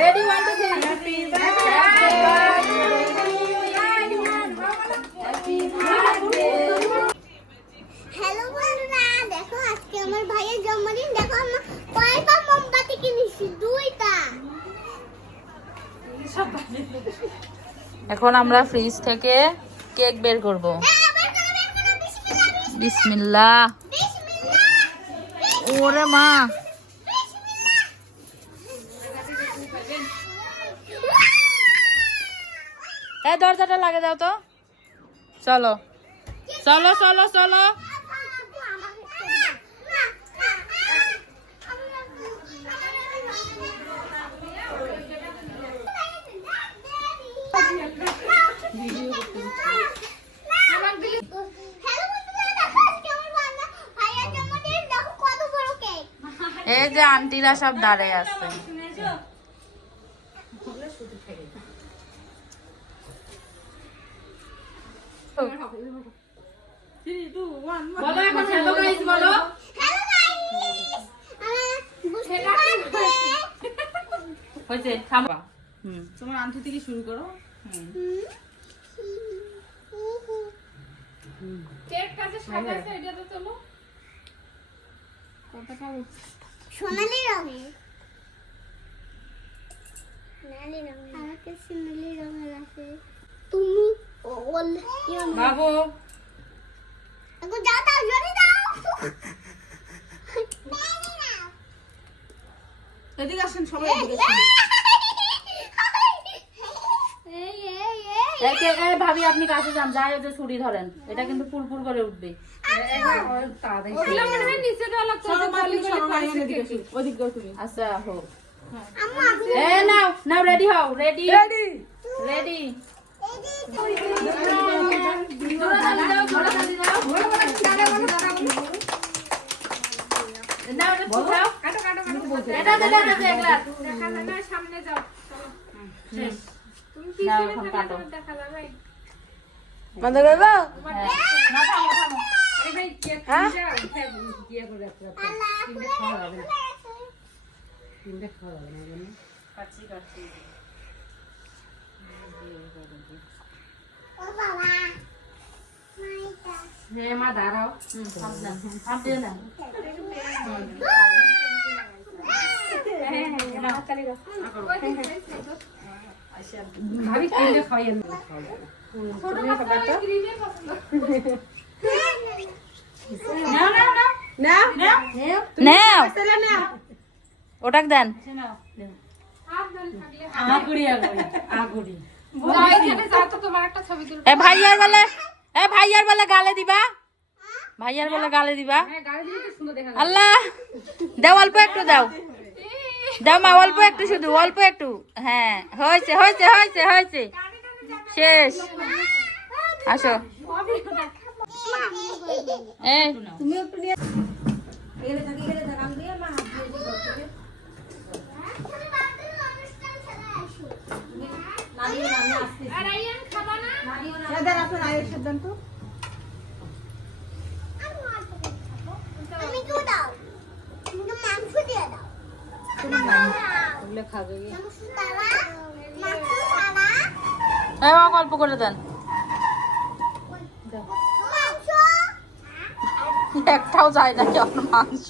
Ready 1 2 3 happy hello বন্ধুরা, দেখো আজকে আমার ভাইয়ের জন্মদিন। দেখো আমরা কয়টা মোমবাতি কিনেছি, দুইটা। এখন আমরা ফ্রিজ থেকে কেক বের করব। বিসমিল্লাহ। ওরে মা, এই দরজাটা লাগিয়ে দাও তো। চলো চলো চলো চলো। এই যে আন্টিরা সব দাঁড়িয়ে আছে। বলো এখন হ্যালো গাইস বলো। হয়েছে থামবা। তোমার আন্টি থেকে শুরু করো। কেক কাছে সাজাইছে এটা তো চলো। কতটা সোনালি রঙের, সোনালি রঙের, আমাকে সোনালি রঙের আছে। তুমি বাবু এখন যাও, দাও জলদি দাও। এদিকে আসেন সবাই, এদিকে আসেন। এই ভাবি আপনি কাছে যান, যাই ওই যে ছুরি ধরেন, এটা কিন্তু পুরপুর করে উঠবে। ওগুলা মনে হয় নিচে দেওয়া লাগতো, যে গলি গলি পাইছে কেক। ওদিকে তুমি। আচ্ছা হোক। আম্মু আমি এই নাও নাও, রেডি হও। Ready ready ready. সামনে যাও। তুমি নাও, পিছনে এখন থেকে কাটো। দেখা যাবে। বন্ধ করবো। না থামো থামো। আরে ভাই কেক দিয়ে করে রাখতে হবে। তিনটে খাওয়া যাবে না। তিনটে খাওয়া যাবে না জানো? কাচ্চি কাচ্চি। ও বাবা মাইটা হ্যাঁ মা দাঁড়াও। সাবধান, সাবধান না। ভাবি তিনটে খাইয়ে না। নাও ওটাক দেন। এ ভাইয়ার বলে গালে দিবা, ভাইয়ার বলে গালে দিবা। আল্লাহ দাও, অল্প একটু দাও, দাও মা, অল্প একটু, শুধু অল্প একটু। হ্যাঁ হয়েছে হয়েছে হয়েছে হয়েছে, শেষ। আসো এই আমি তো দাও, তুমি মাংস দিয়ে দাও। মাংস তারা, মাংস তারা, অল্প করে দেন। মাংস। একটাও যায় না যখন মাংস।